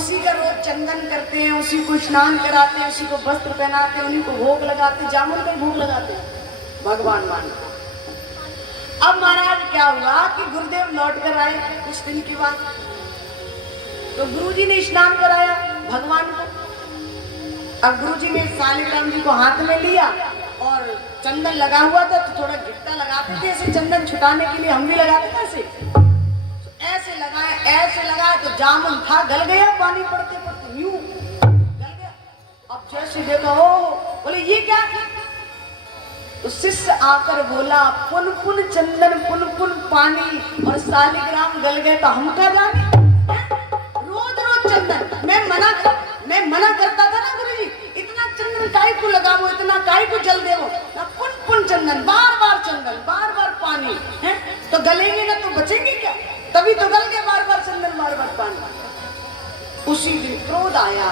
उसी का रोज चंदन करते हैं, उसी को स्नान कराते हैं, उसी को वस्त्र पहनाते हैं, उन्हीं को भोग लगाते हैं, जामुन का भोग लगाते हैं, भगवान मानते। अब महाराज क्या हुआ कि गुरुदेव लौट कर आए कुछ दिन के बाद, तो गुरुजी ने स्नान कराया भगवान को। अब गुरुजी ने शालिग्राम जी को हाथ में लिया और चंदन लगा हुआ था तो थोड़ा गिट्टा लगाते थे ऐसे चंदन छुटाने के लिए, हम भी लगाते थे ऐसे, तो ऐसे लगाया तो जामुन था गल गया, पानी पड़ते पड़ते यूं गल गया। अब जैसे देखा हो बोले ये क्या, तो शिष्य आकर बोला पुन पुन चंदन पुन पुन पानी और शालिग्राम गल गए तो हम क्या जाने, रोज रोज चंदन। मैं मना करता था ना गुरुजी, इतना चंदन काय को लगाओ, इतना काय को जल देवो ना, पुन पुन चंदन, बार बार चंदन, बार बार पानी है, तो गलेंगे ना तो बचेंगे क्या, तभी तो गल गए बार बार चंदन बार बार पानी। उसी दिन क्रोध आया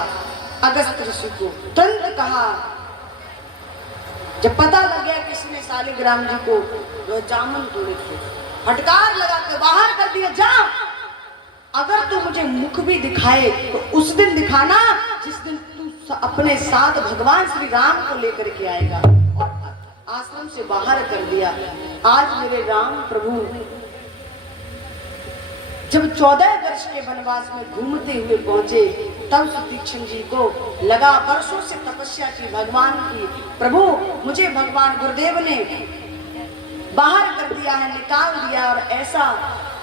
अगस्त ऋषि को, तुरंत कहा, जब पता लग गया किसने शालिग्राम जी को जामुन तोड़े थे, फटकार लगा के बाहर कर दिया, जा अगर तू मुझे मुख भी दिखाए तो उस दिन दिखाना जिस दिन तू अपने साथ भगवान श्री राम को लेकर के आएगा। और आश्रम से बाहर कर दिया। आज मेरे राम प्रभु जब 14 वर्ष के वनवास में घूमते हुए पहुंचे, तब सुतीक्षण जी को लगा वर्षों से तपस्या की भगवान की, प्रभु मुझे भगवान गुरुदेव ने बाहर कर दिया है, निकाल दिया, और ऐसा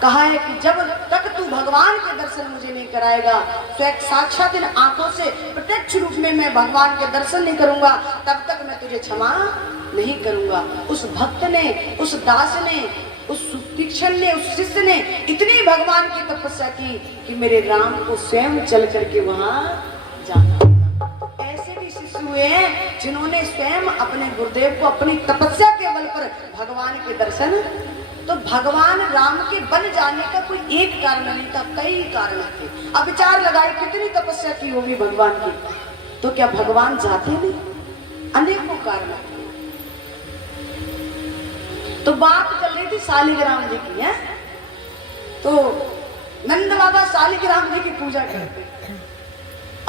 कहा है कि जब तक तू भगवान के दर्शन मुझे नहीं कराएगा, तो एक साक्षात इन आंखों से प्रत्यक्ष रूप में मैं भगवान के दर्शन नहीं करूंगा, तब तक मैं तुझे क्षमा नहीं करूंगा। उस भक्त ने, उस दास ने, उस सुतीक्षण ने, उस शिष्य ने इतनी भगवान की तपस्या की कि मेरे राम को स्वयं चल करके वहां जाना। ऐसे भी शिष्य हुए हैं जिन्होंने स्वयं अपने गुरुदेव को अपनी तपस्या के बल पर भगवान के दर्शन, तो भगवान राम के बन जाने का कोई एक कारण नहीं था, कई कारण थे। अब विचार लगाए कितनी तपस्या की होगी भगवान की, तो क्या भगवान जाते नहीं, अनेकों कारण थे। तो बात चल रही थी शालिग्राम जी की है, तो नंद बाबा शालिग्राम जी की पूजा करते।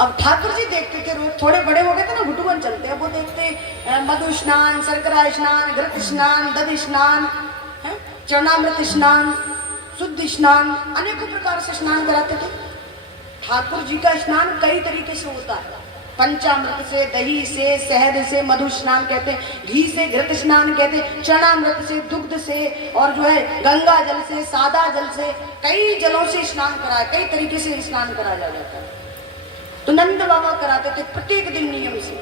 अब ठाकुर जी देखते थे, रोज थोड़े बड़े हो गए थे ना, घुटुवन चलते, अब वो देखते मधु स्नान, शर्करा स्नान, घृत स्नान, दध स्नान, चरणामृत स्नान, शुद्ध स्नान, अनेकों प्रकार से स्नान कराते थे। ठाकुर जी का स्नान कई तरीके से होता है, पंचामृत से, दही से, शहद से मधु स्नान कहते हैं, घी से घृत स्नान कहते हैं, चरणामृत से, दुग्ध से, और जो है गंगा जल से, सादा जल से, कई जलों से स्नान कराया, कई तरीके से स्नान कराया जाता है। तो नंद बाबा कराते थे प्रत्येक दिन नियम से,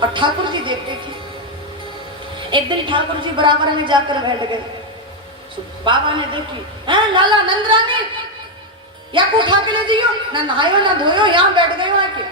और ठाकुर जी देखते थे। एक दिन ठाकुर जी बराबर में जाकर बैठ गए, बाबा ने देखी, हैं लाला नंदरानी या को उठा के ले जाइयो, ना नहायो ना धोयो, यहाँ बैठ गए आके।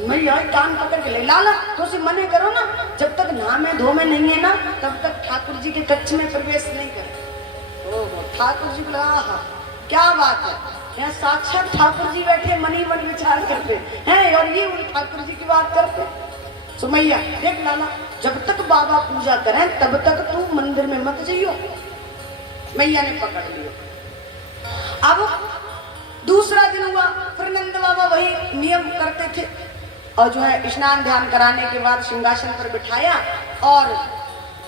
मैं यही कान पकड़ के ले, लाला तो उसे मने करो ना, जब तक नहा में धो में नहीं है ना, तब तक ठाकुर जी के कक्ष में प्रवेश नहीं करे। ओहो, ठाकुर जी बोला हाँ क्या बात है, यहाँ साक्षात ठाकुर जी बैठे मन ही मन विचार करते हैं, और ये उन ठाकुर जी की बात करते। सुमैया देख लाला, जब तक बाबा पूजा करें तब तक तू मंदिर में मत जाइयो। मैया ने पकड़ लिया। अब दूसरा दिन हुआ, फिर नंद बाबा वही नियम करते थे, और जो है स्नान ध्यान कराने के बाद सिंहासन पर बिठाया और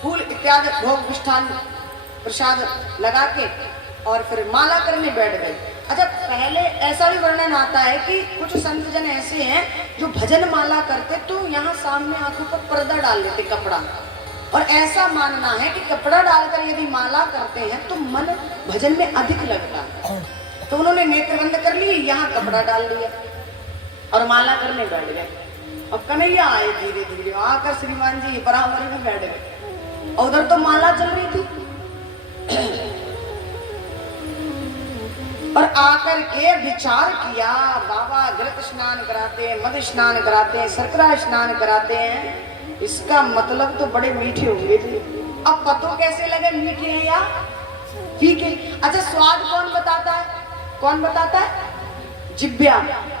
फूल इत्यादि भोग विष्ठान प्रसाद लगा के और फिर माला करने बैठ गए। अच्छा, पहले ऐसा भी वर्णन आता है कि कुछ संत जन ऐसे हैं जो भजन माला करते तो यहाँ सामने आंखों पर पर्दा डाल लेते, कपड़ा, और ऐसा मानना है कि कपड़ा डालकर यदि माला करते हैं तो मन भजन में अधिक लगता है। तो उन्होंने नेत्र बंद कर लिए, यहाँ कपड़ा डाल लिया और माला करने बैठ गए। अब कन्हैया आए धीरे धीरे, आकर श्रीमान जी बराबर में बैठ गए, और उधर तो माला चल रही थी। और आकर के विचार किया, बाबा घृत स्नान कराते हैं, मधु स्नान कराते हैं, शर्करा स्नान कराते हैं, इसका मतलब तो बड़े मीठे होंगे थे। अब पतो कैसे लगे मीठे हैं या फीके? अच्छा, स्वाद कौन बताता है? कौन बताता है? जिब्या।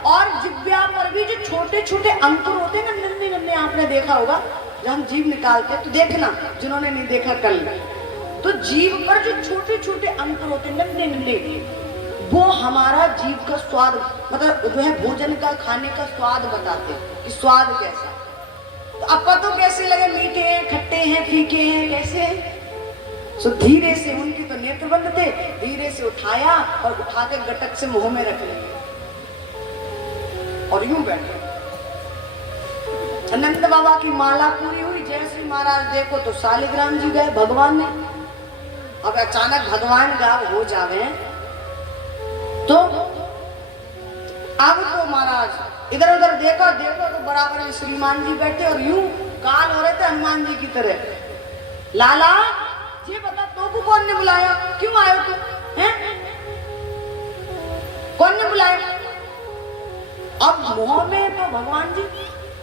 और जिब्या पर भी जो छोटे छोटे अंकुर होते हैं ना, नन्हे नन्हे, आपने देखा होगा जब हम जीभ निकालते हैं, तो देखना जिन्होंने नहीं देखा कल, तो जीभ पर जो छोटे छोटे अंकुर होते हैं, नन्हे नन्हे, वो हमारा जीव का स्वाद, मतलब जो है भोजन का, खाने का स्वाद बताते कि स्वाद कैसा। तो अब तो कैसे लगे, मीठे हैं, खट्टे हैं, फीके हैं, कैसे हैं? सो धीरे से, उनके तो नेत्र बंद थे, धीरे से उठाया और उठा के गटक से मुंह में रख लिया और यूं बैठे। नंद बाबा की माला पूरी हुई, जैसे महाराज देखो तो शालिग्राम जी गए भगवान ने। अब अचानक भगवान गायब हो जावे तो अब तो महाराज इधर उधर देखो तो बराबर में श्रीमान जी बैठे और यूं काल हो रहे थे हनुमान जी की तरह। लाला ये बता, तो को कौन ने बुलाया, क्यों आयो तू, हैं? कौन ने बुलाया? अब मुंह में तो भगवान जी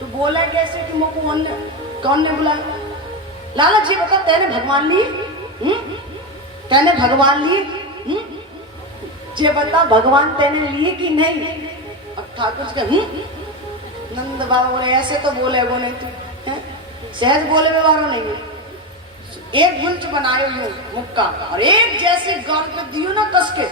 तो बोला कैसे कि मुझको कौन ने बुलाया? लाला जी बता, तेने भगवान लिए? तेने भगवान लिए? ये बता, भगवान तेने लिए कि नहीं? अब ठाकुर जी नंद बाबा बोले ऐसे तो बोले वो नहीं, तू सहज बोले व्यवहार नहीं, एक गुंज बनाए यूं मुक्का और एक जैसे गाल पे दियो ना कस के,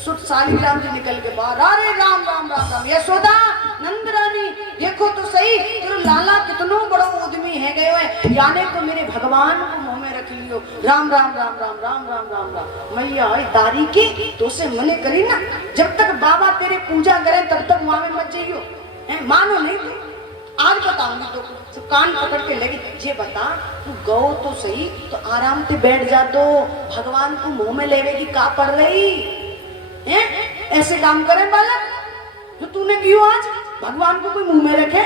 सुट शालिग्राम जी निकल के बाहर, अरे राम राम राम राम, यशोदा नंद रानी देखो तो सही, तेरे लाला कितनो बड़ो उद्यमी है गए हुए, यानी तो मेरे भगवान को मुंह में रख लियो, राम राम राम राम राम राम राम राम। मैया दारी की तो से मने करी ना, जब तक बाबा तेरे पूजा करे तब तक वहां में मत जाइयो, मानो नहीं तू, आज बताऊंगी तो कान पकड़ के लगी। ये बता, तू गौ तो सही तो आराम से बैठ जा, तो भगवान को मुंह में लेवे की का पड़ रही है? ऐसे काम करे बालक जो तूने क्यों आज भगवान को कोई मुंह में रखे?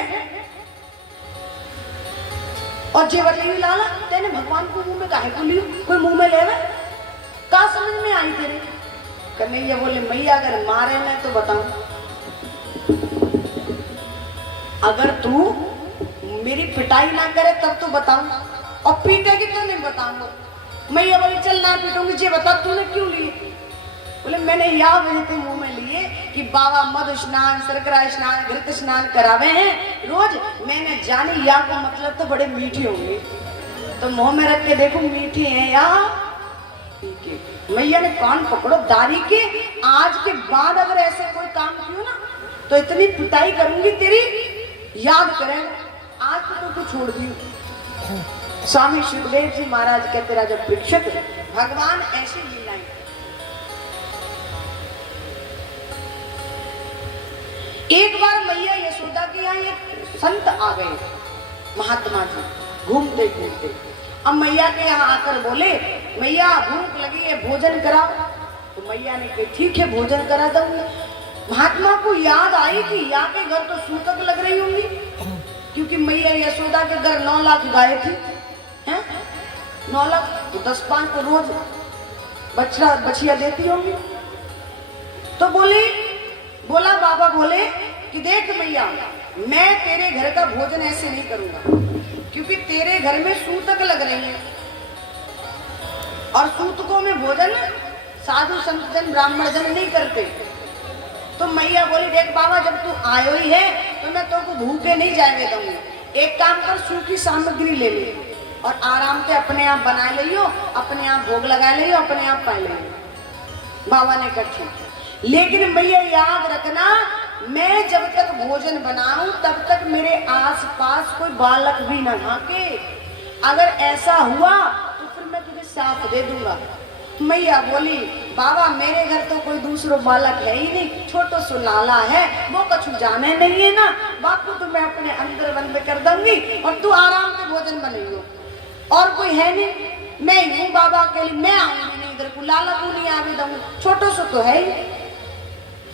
और जे बताइए लाला, तेने भगवान को मुंह में काहे को लियो, कोई मुंह में लेवे का समझ में आई तेरे? कन्हैया बोले मैया अगर मारे न तो बताऊं, अगर तू मेरी पिटाई ना करे तब तो बताऊं, और पीटेगी तो नहीं बताऊंगा। मैया बोली चल ना पीटूंगी, ये बता तूने क्यों लिए? बोले मैंने याद रहते मुंह में लिए कि बाबा मधु स्नान, शर्करा स्नान, घृत स्नान करावे हैं रोज, मैंने जानी या को मतलब तो बड़े मीठे होंगे, तो मुंह में रख के देखो मीठे हैं या फीके। मैया ने कान पकड़ो दारी के, आज के बाद अगर ऐसे कोई काम किया ना तो इतनी पिटाई करूंगी तेरी, याद करें। आज तो छोड़ दी। स्वामी सुखदेव जी महाराज कहते राजा परीक्षित, भगवान ऐसे लीलाएं, एक बार मैया यशोदा के यहाँ एक संत आ गए, महात्मा जी घूमते घूमते। अब मैया के यहाँ आकर बोले मैया भूख लगी है भोजन कराओ, तो मैया ने कहा ठीक है भोजन करा दूंगी। महात्मा को याद आई कि या के घर तो सूतक लग रही होंगी, क्योंकि मैया यशोदा के घर 9 लाख गाय थी, हैं 9 लाख तो 10-5 तो रोज बछिया देती होंगी। तो बोला बाबा बोले कि देख मैया, मैं तेरे घर का भोजन ऐसे नहीं करूंगा, क्योंकि तेरे घर में सूतक लग रही है और सूतकों में भोजन साधु संत जन ब्राह्मण जन नहीं करते। तो मैया बोली देख बाबा, जब तू आयो ही है तो मैं तो को भूखे नहीं जाने दूंगी, एक काम कर सूखी सामग्री ले ले और आराम से अपने आप बना लियो, अपने आप भोग लगा लियो, अपने आप पा लियो। बाबा ने कहा ठीक, लेकिन मैया याद रखना, मैं जब तक भोजन बनाऊं तब तक मेरे आसपास कोई बालक भी न झांके, अगर ऐसा हुआ तो फिर मैं तुझे साथ दे दूंगा। मैया बोली बाबा मेरे घर तो कोई दूसरो बालक है ही नहीं, छोटो सो लाला है, वो कछु जाने नहीं है ना, बापू तो मैं अपने अंदर बंद कर दूंगी और तू आराम से भोजन बनाइयो, और कोई है नहीं, मैं हूँ बाबा के लिए, मैं आऊंगी नहीं इधर को, लाला को नहीं आने दूंगी, छोटो सो तो है ही।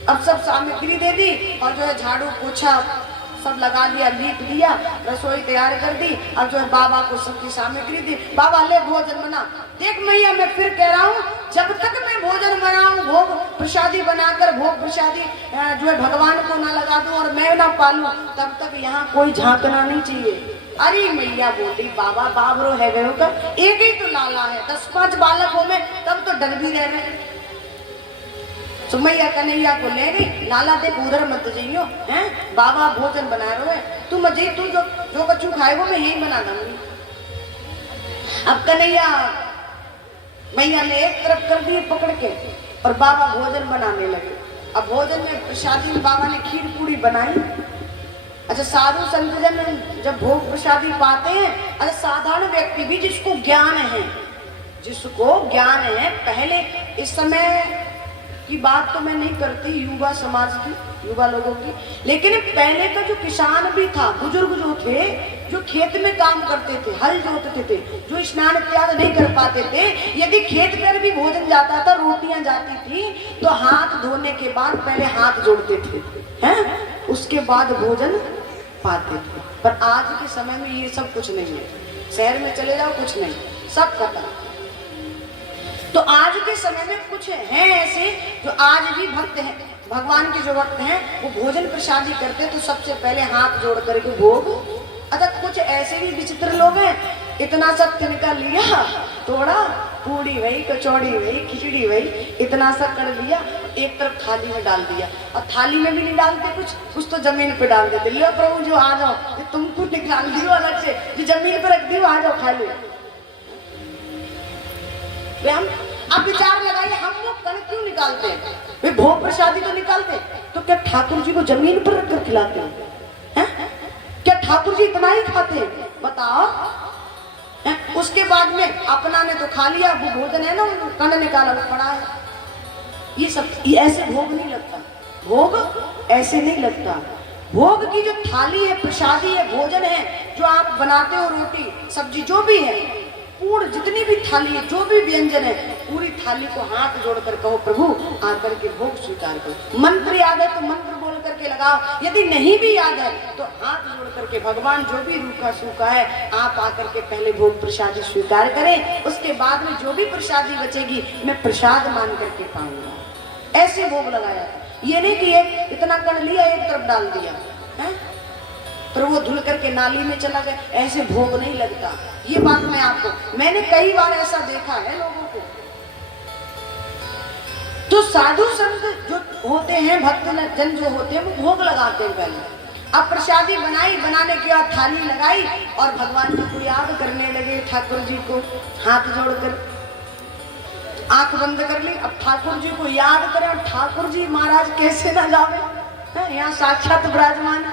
अब सब सामग्री दे दी और जो है झाड़ू पोछा सब लगा दिया, लीप दिया, रसोई तैयार कर दी, अब जो है बाबा को सबकी सामग्री दी, बाबा ले भोजन बना। देख मैया मैं फिर कह रहा हूँ, जब तक मैं भोजन बनाऊं, भोग प्रसादी बनाकर भोग प्रसादी जो है भगवान को ना लगा दूं और मैं ना पालूं, तब तक यहाँ कोई झांकना नहीं चाहिए। अरे मैया बोली बाबा बाबरो है गयो का, एक ही तो लाला है, 10-5 बालकों में तब तो डर भी रह रहे। तो मैया कन्हैया को ले गई, लाला देख उधर मत जाइयो, हैं बाबा भोजन बना रहे हैं, तू मत जाइए, तू जो कछु खाएगो मैं यही बना दूंगी। अब कन्हैया मैया ने एक तरफ कर दिए पकड़ के, और बाबा भोजन बनाने लगे। अब भोजन में प्रसादी में बाबा ने खीर पूरी बनाई। अच्छा, साधु संतजन जब भोग प्रसादी पाते हैं, अच्छा साधारण व्यक्ति भी जिसको ज्ञान है, पहले इस समय की बात तो मैं नहीं करती युवा समाज की, युवा लोगों की, लेकिन पहले का जो किसान भी था, बुजुर्ग जो थे, जो खेत में काम करते थे, हल जोतते थे, जो स्नान इत्यादि नहीं कर पाते थे, यदि खेत पर भी भोजन जाता था, रोटियां जाती थी, तो हाथ धोने के बाद पहले हाथ जोड़ते थे, हैं? उसके बाद भोजन पाते थे। पर आज के समय में ये सब कुछ नहीं है। शहर में चले जाओ, कुछ नहीं, सब खत्म। तो आज के समय में कुछ हैं ऐसे जो आज भी भक्त हैं, भगवान के जो भक्त हैं, वो भोजन प्रसादी करते तो सबसे पहले हाथ जोड़ करके भोग। अच्छा, कुछ ऐसे भी विचित्र लोग हैं, इतना सब तिनका लिया, थोड़ा पूड़ी वही, कचौड़ी वही, खिचड़ी वही, इतना सा कर लिया, एक तरफ थाली में डाल दिया, और थाली में भी नहीं डालते कुछ तो जमीन पे डाल देते। लो प्रभु जो आ जाओ, तुमको निकाल दियो अलग से, जो जमीन पे रख दियो, आ जाओ खा लो। हम अब विचार लगाइए, हम लोग कण क्यों निकालते हैं? वे भोग प्रसादी तो निकालते, तो क्या ठाकुर जी को जमीन पर रखकर खिलाते हैं? क्या ठाकुर जी इतना ही खाते हैं? बताओ। उसके बाद में अपना ने तो खा लिया, वो भोजन है ना, कण निकाला पड़ा है। ये सब ऐसे भोग नहीं लगता, भोग ऐसे नहीं लगता। भोग की जो थाली है, प्रसादी है, भोजन है, जो आप बनाते हो, रोटी सब्जी जो भी है, पूर्ण जितनी भी थाली है, जो भी व्यंजन है, पूरी थाली को हाथ जोड़कर कहो प्रभु आकर के भोग स्वीकार करो। मंत्र याद है तो मंत्र बोल करके लगाओ, यदि नहीं भी याद है तो हाथ जोड़ करके भगवान जो भी रूखा सूखा है, आप आकर के पहले भोग प्रसादी स्वीकार करें, उसके बाद में जो भी प्रसादी बचेगी मैं प्रसाद मान करके पाऊंगा। ऐसे भोग लगाया, ये नहीं कि एक इतना कण लिया एक तरफ डाल दिया है, पर वो धुल करके नाली में चला गया, ऐसे भोग नहीं लगता। ये बात मैं आपको, मैंने कई बार ऐसा देखा है लोगों को। तो साधु संत जो होते हैं, भक्त जन जो होते हैं, वो भोग लगाते हैं पहले। अब प्रसादी बनाई, बनाने के बाद थाली लगाई और भगवान जी को याद करने लगे, ठाकुर जी को हाथ जोड़कर आंख बंद कर ली। अब ठाकुर जी को याद करें, और ठाकुर जी महाराज कैसे ना जावे, यहाँ साक्षात विराजमान।